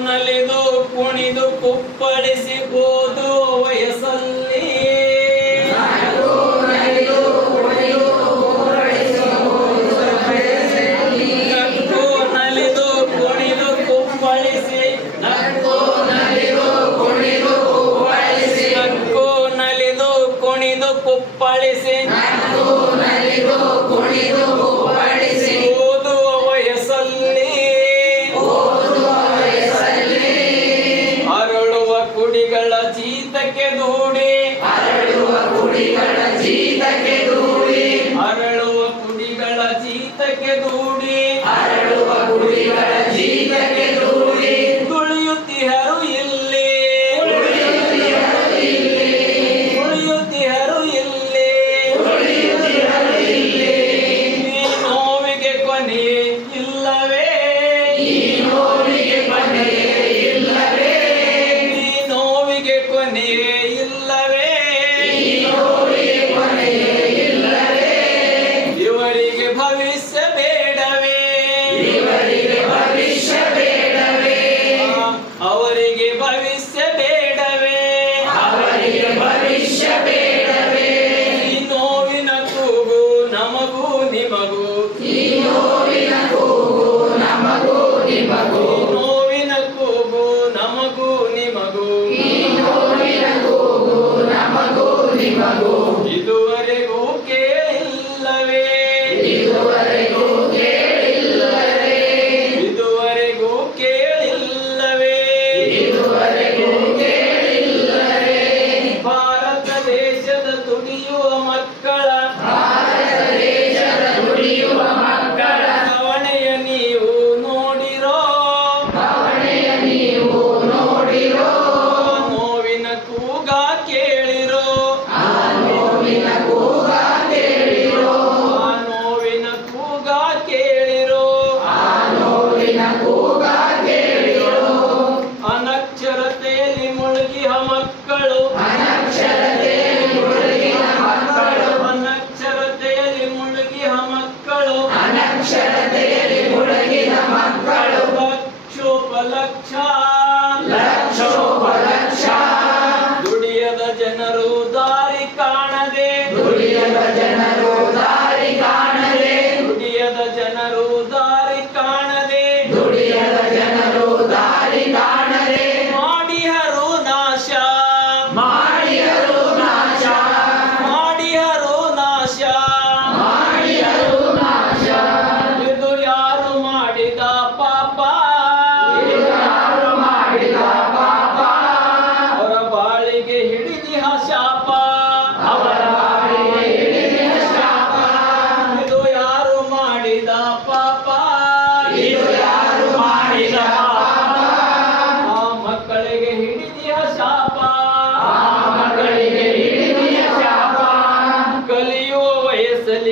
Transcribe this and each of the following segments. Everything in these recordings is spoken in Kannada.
ನಲಿದು ಕುಣಿದು ಕುಪ್ಪಳಿಸಿಬೋದು के दूड़ी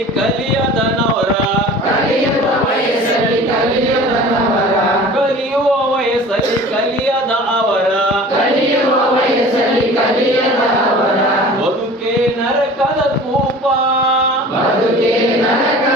ಕಲಿಯದನವರ. ಕಲಿಯುವ ವಯಸ್ಸಲ್ಲಿ ಕಲಿಯದ ಅವರ. ಬದುಕೆ ನರಕದ ಕೂಪ ಬದುಕೆ ನರಕ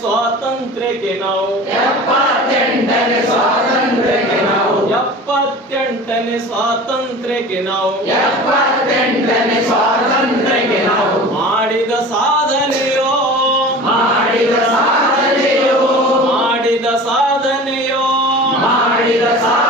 ಸ್ವಾತಂತ್ರ್ಯಕ್ಕೆ ನಾವು. ಎಪ್ಪತ್ತೆಂಟನೇ ಸ್ವಾತಂತ್ರ್ಯಕ್ಕೆ ನಾವು. ಎಪ್ಪತ್ತೆಂಟನೇ ಸ್ವಾತಂತ್ರ್ಯಕ್ಕೆ ನಾವು. ಎಪ್ಪತ್ತೆಂಟನೇ ಸ್ವಾತಂತ್ರ್ಯಕ್ಕೆ ನಾವು. ಮಾಡಿದ ಸಾಧನೆಯೋ. ಮಾಡಿದ ಸಾಧನೆಯೋ. ಮಾಡಿದ ಸಾಧನೆಯೋ. ಮಾಡಿದ ಸಾಧನೆ